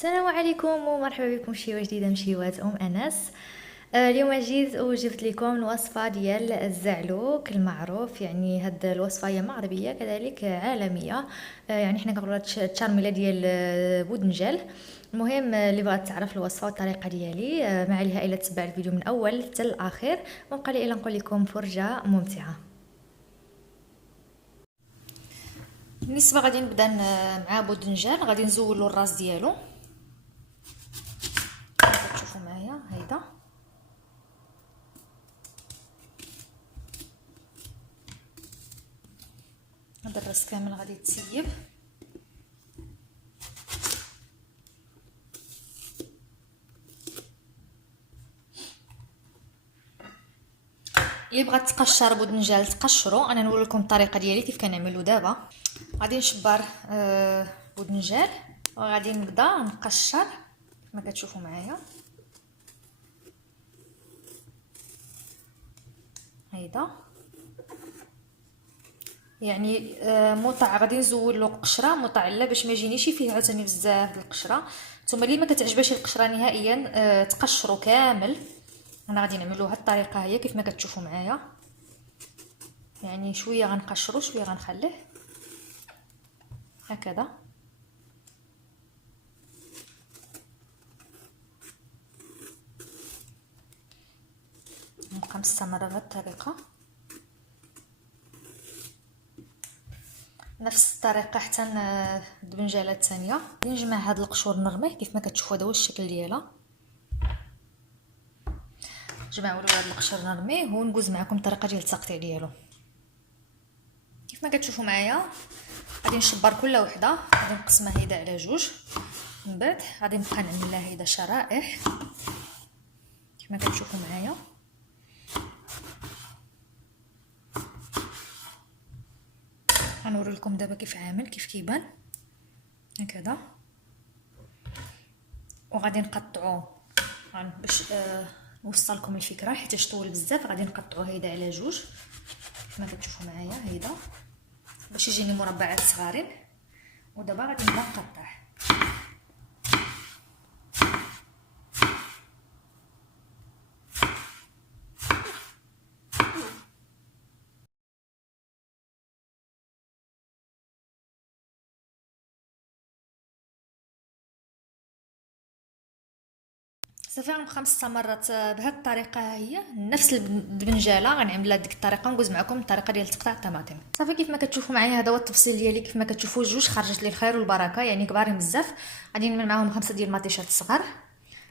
السلام عليكم ومرحبا بكم في شي جديده من شيوات انس. اليوم جيت وجبت لكم الوصفه ديال الزعلوك المعروف. يعني هاد الوصفه هي مغربيه كذلك عالميه. يعني حنا كنقولوا التشارميله ديال بودنجال. المهم اللي بغات تعرف الوصفه والطريقه ديالي ما عليها الا تتبع الفيديو من اول حتى الاخير، وبقى لي الا نقول لكم فرجه ممتعه. بالنسبه غادي نبدا مع بودنجال، غادي نزولو الراس ديالو. تشوفوا معايا هيدا هذا الراس كامل غادي يتسيب. اللي بغات تقشر بودنجال تقشرو، انا نقول لكم الطريقه ديالي كيف كنعملو دابا. غادي نشبر بودنجال وغادي نبدا نقشر كما كتشوفوا معايا. هيدا يعني مطع، غادي نزول له قشره مطعله باش ما يجينيش فيه عاوتاني بزاف د القشره. نتوما اللي ما كتعجبش القشره نهائيا تقشروا كامل. انا غادي نعملو هاد الطريقه هي كيف ما كتشوفوا معايا، يعني شويه غنقشرو شويه غنخليه هكذا. نبقى مستمره بهاد الطريقه، نفس الطريقه حتى الدبنجاله الثانيه. نجمع هاد القشور نرميه كيف ما كتشوفوا، هذا هو الشكل ديالها. جمعوا له هاد القشر نرميه وندوز معكم الطريقه ديال التقطيع ديالو كيف ما كتشوفوا معايا. غادي نشبر كل وحده، غادي نقسمها هيدا على جوج، من بعد غادي نبقى نعمل لها هيدا شرائح كيف ما كتشوفوا معايا. غنوري لكم دابا كيف عامل، كيف كيبان هكذا. وغادي نقطعو باش نوصل لكم الفكره، حيت طول بزاف غادي نقطعو هيدا على جوج كيف ما كتشوفوا معايا هيدا باش يجيني مربعات صغارين. ودابا غادي نبدا نقطع. صافي غنبقى مستمرة بهاد الطريقه، هي نفس الدبنجاله غنعملها ديك الطريقه، ندوز معكم الطريقه ديال تقطيع الطماطم. صافي كيف ما كتشوفوا معايا هذا هو التفصيل ديالي. كيف ما كتشوفوا جوج خرجت لي الخير والبركه، يعني كبارين بزاف. غادي نعمل معاهم 5 ديال المطيشات الصغار.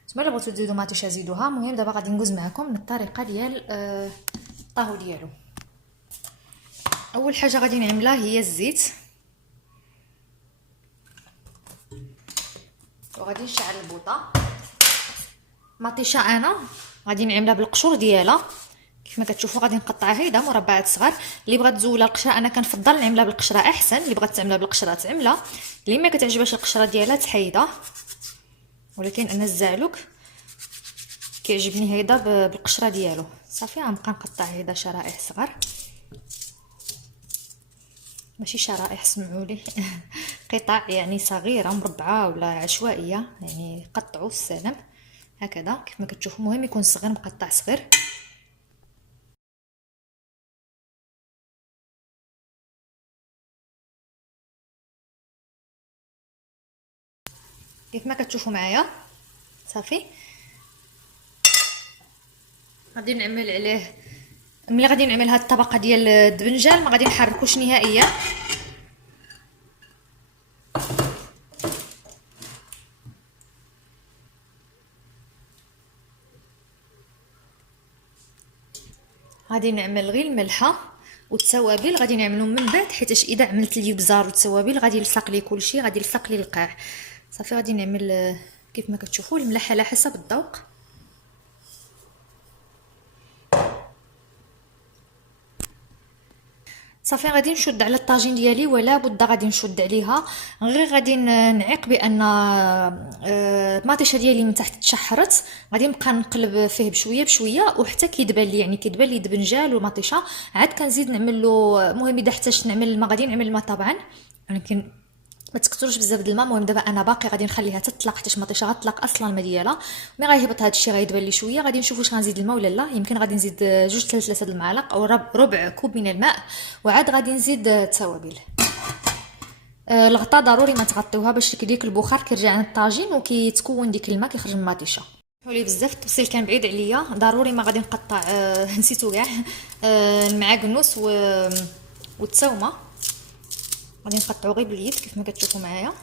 نتوما الا بغيتو تزيدوا مطيشه زيدوها. المهم دابا غادي ندوز معكم الطريقه ديال الطهو ديالو. اول حاجه غادي نعملها هي الزيت، وغادي نشعل البوطه. مطيشه انا غادي نعملها بالقشور ديالها كيف ما كتشوفوا. غادي نقطعها هيدا مربعات صغار. اللي بغات تزولها القشره انا كنفضل نعملها بالقشره احسن، اللي بغات تعملها بالقشره تعملها، اللي ما كتعجبهاش القشره ديالها تحيدها. ولكن انا الزعلوك كيعجبني هيدا بالقشره ديالو. صافي غنبقى نقطع هيدا شرائح صغار، ماشي شرائح سمعوا لي قطع يعني صغيره مربعه ولا عشوائيه، يعني قطعوا السلام هكذا كيف ما كتشوفوا. المهم يكون صغير، مقطع صغير. كيف ما كتشوفوا معايا صافي. غادي نعمل عليه، ملي غادي نعمل هاد الطبقه ديال الدبنجال ما غادي نحركوش نهائيا. غادي نعمل غير الملحه والتوابل، غادي نعملهم من بعد، حيتاش اذا عملت لي بزار والتوابل غادي يلصق لي كلشي، غادي يلصق لي القاع. صافي غادي نعمل كيف ما كتشوفوا الملح على حسب الذوق. صافي غادي نشد على الطاجين ديالي، ولا بد غادي نشد عليها. غير غادي نعيق بان المطيشه ديالي من تحت تشحرت. غادي نبقى نقلب فيه بشويه بشويه وحتى كيدبل لي، يعني كيدبل لي دبنجال ومطيشه. عاد كنزيد نعمل له، المهم اذا احتجت نعمل الماء غادي نعمل الماء طبعا، ولكن ما تكثروش بزاف د الماء. المهم دابا انا باقي غادي نخليها تطلق حتى المطيشه غطلق اصلا الماء ديالها. ملي غيهبط هذا الشيء غيدبل لي شويه، غادي نشوف واش غنزيد الماء ولا لا. يمكن غادي نزيد 2-3 المعالق او ربع كوب من الماء، وعاد غادي نزيد التوابل. الغطاء ضروري ما تغطيوها باش ديك البخار كيرجع عند الطاجين وكيتكون ديك الماء كيخرج من المطيشه. حولي بزاف التبصيل كان بعيد عليا، ضروري ما غادي نقطع نسيتو كاع المعاكنوس والثومه، غادي نقطعو غير باليد كيف ما كتشوفوا معايا.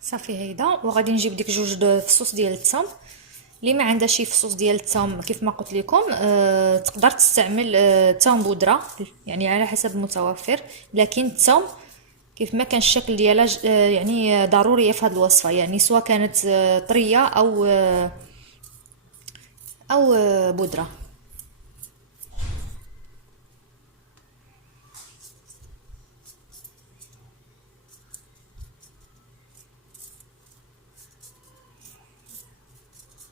صافي هيدا، وغادي نجيب ديك 2 فصوص ديال الثوم. اللي ما عندها شي فصوص ديال الثوم كيف ما قلت لكم تقدر تستعمل ثوم بودره، يعني على حسب المتوفر. لكن الثوم كيف ما كان الشكل ديالها يعني ضروريه في هذه الوصفه، يعني سواء كانت طريه او بودره.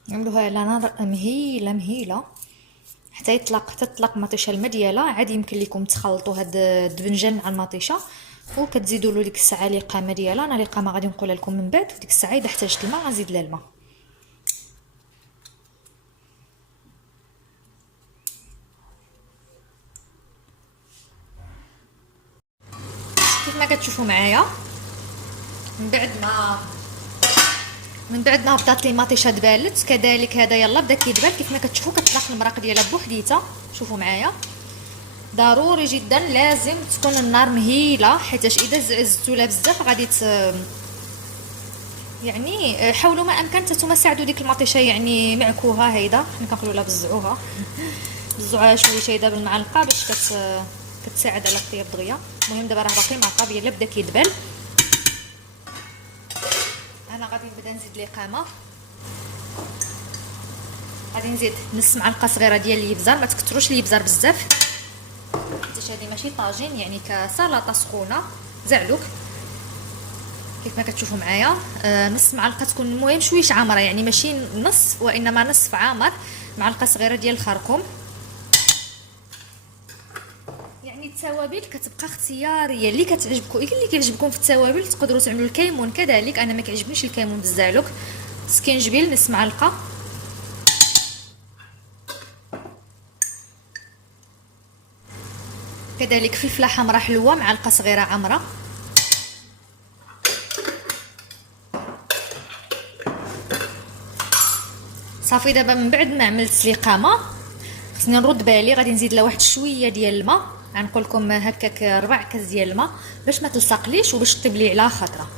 نعملوها على نار مهيله حتى تطلق المطيشه الماء ديالها. عاد يمكن لكم تخلطوا هاد الدبنجان مع المطيشه، وكتزيدوا له ديك الساعه القامه ديالها. انا القامه غادي نقولها لكم من بعد. ديك الساعه اذا احتاجت الماء غنزيد لها الماء. كيف ما كتشوفوا معايا، من بعد ما هبطات لي المطيشه دبالت كذلك هذا يلا بدا كيدبل. كيف ما كتشوفوا كتطلق المراق ديالها بوحديتها. شوفوا معايا، ضروري جدا لازم تكون النار مهيله، حيتاش اذا زدتوا لها بزاف غادي يعني حاولوا ما امكن نتوما ساعدوا ديك المطيشه يعني معكوها. هيدا حنا كنقولوا لها بزعوها بزعوها شويه هيدا بالمعلقه باش كتساعد على الطياب دغيا. المهم دابا راه باقي معلقه ديالها بدا كيدبل. انا غادي نبدا نزيد القامه، غادي نزيد نص معلقه صغيره ديال الابزار. ما تكثروش الابزار بزاف حيت هذه ماشي طاجين، يعني كسلطه سخونه زعلوك. كيف ما كتشوفوا معايا نص معلقه تكون المهم شويش عامره، يعني ماشي نصف وانما نصف عامر. معلقه صغيره ديال الخرقوم. يعني التوابل كتبقى اختياريه اللي كتعجبكم. اللي كيعجبكم في التوابل تقدروا تعملوا الكمون كذلك. انا ما كيعجبنيش الكمون بزالوك. سكينجبيل نص معلقه، كذلك فلفله حمراء حلوه معلقه صغيره عامره، صافي. دابا من بعد ما عملت القامه خصني نرد بالي، غادي نزيد لها واحد شويه ديال الماء. غنقول لكم هكاك 4 كاس ديال الماء باش ما تلصقليش وباش طيب لي على خاطره.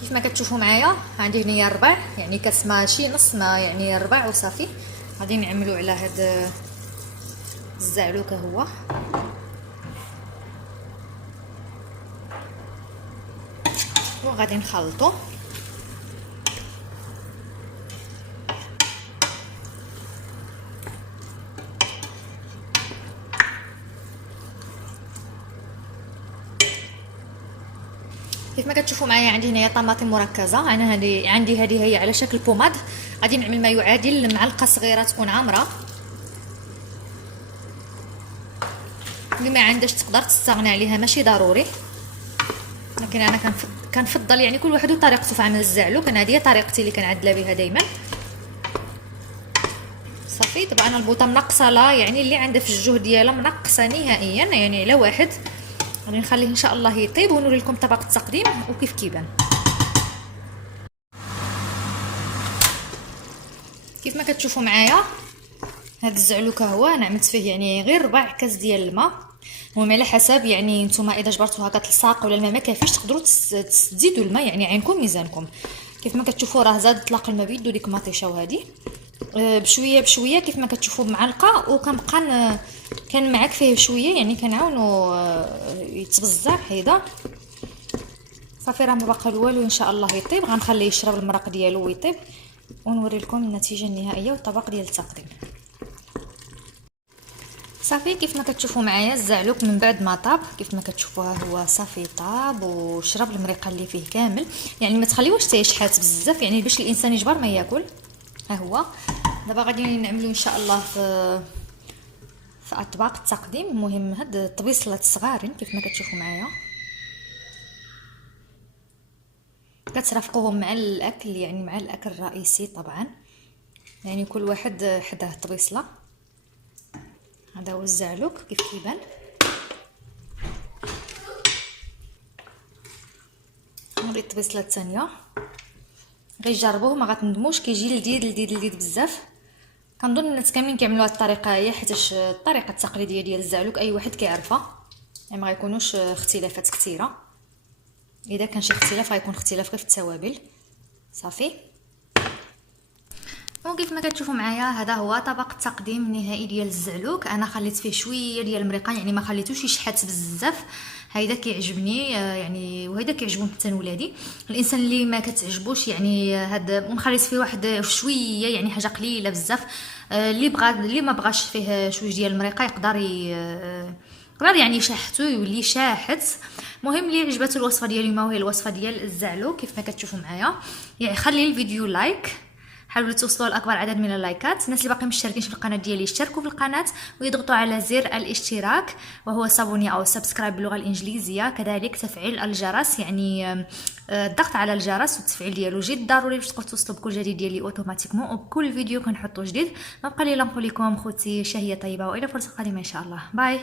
كيف ما كتشوفوا معايا عندي هنايا 4 يعني كاس ماشي نص ما، يعني 4 وصافي. غادي نعملوا على هاد الزعلوك هو. وغادي نخلطو. كيف ما كتشوفوا معايا عندي هنايا طماطم مركزه. انا عندي هذه هي على شكل بوماد. غادي نعمل ما يعادل معلقه صغيره تكون عامره. اللي ما عندهاش تقدر تستغنى عليها ماشي ضروري، لكن انا كنفضل يعني كل واحد وطريقته في عمل الزعلوك. انا هذه طريقتي اللي كنعدلها بها دائما. صافي دابا انا البوطه منقصه لا، يعني اللي عندها في الجهد ديالها منقصه نهائيا، يعني على واحد. غادي نخليه ان شاء الله يطيب ونوري لكم طبق التقديم وكيف كيبان. كيف ما كتشوفوا معايا هذا الزعلوك هو انا عملت فيه يعني غير 4 كاس ديال الماء. المهم على حسب يعني نتوما اذا جبرتوها كتلصق ولا الماء ما كافيش تقدروا تزيدوا الماء، يعني عينكم ميزانكم. كيف ما كتشوفوا راه زاد طلق الماء بيدو ديك المطيشه وهذه بشويه بشويه كيف ما كتشوفوا بمعلقه. وكنبقى كان معاك فيه شويه يعني كنعاونوا يتبزع هيدا. صافي راه ما باقي والو ان شاء الله يطيب. غنخليه يشرب المرق ديالو ويطيب ونوري لكم النتيجه النهائيه والطبق ديال التقديم. صافي كيف ما كتشوفوا معايا الزعلوك من بعد ما طاب، كيف ما كتشوفوها هو صافي طاب وشرب المريقه اللي فيه كامل. يعني ما تخليوش تيشحات بزاف، يعني باش الانسان يجبر ما ياكل. ها هو دابا غادي نعملو ان شاء الله في اطباق التقديم. المهم هاد الطبيصلات صغارين كيف ما كتشوفوا معايا، كترافقوهم مع الاكل، يعني مع الاكل الرئيسي طبعا. يعني كل واحد حداه طبيصله. هذا هو الزعلوك كيف كيبان. هذه الطبيصله الثانيه، غير جربوه ما غتندموش، كيجي لذيذ لذيذ لذيذ بزاف. كنظن الناس كاملين كيعملوا هذه الطريقه هي، حيت الطريقه التقليديه ديال الزعلوك اي واحد كيعرفها، يعني ما غيكونوش اختلافات كثيره. اذا كان شي اختلاف غيكون اختلاف غير في التوابل. صافي وكيف ما كتشوفوا معايا هذا هو طبق التقديم النهائي ديال الزعلوك. انا خليت فيه شويه ديال المريقه، يعني ما خليتوش يشحت بزاف. هيدا كيعجبني يعني، وهيدا كيعجبهم حتى ولادي. الانسان اللي ما كتعجبوش يعني هاد مخليت فيه واحد شويه، يعني حاجه قليله بزاف. اللي ما بغاش فيه شويه ديال المريقه يقدر يقدر يعني يشحتو يولي شاحت. المهم اللي عجبته الوصفه ديالي ما وهي الوصفه ديال الزعلوك كيف ما كتشوفوا معايا، يعني خلي الفيديو لايك، حاولوا توصلوا لاكبر عدد من اللايكات. الناس اللي باقي مشتركينش في القناه ديالي يشتركوا في القناه ويضغطوا على زر الاشتراك وهو صابوني او سبسكرايب باللغه الانجليزيه. كذلك تفعيل الجرس، يعني الضغط على الجرس والتفعيل ديالو جد ضروري باش تقدروا توصلوا بكل جديد ديالي اوتوماتيكمون وبكل فيديو كنحطو جديد. ما بقى لي نقول لكم خوتي شهيه طيبه والى فرصه قادمه ان شاء الله. باي.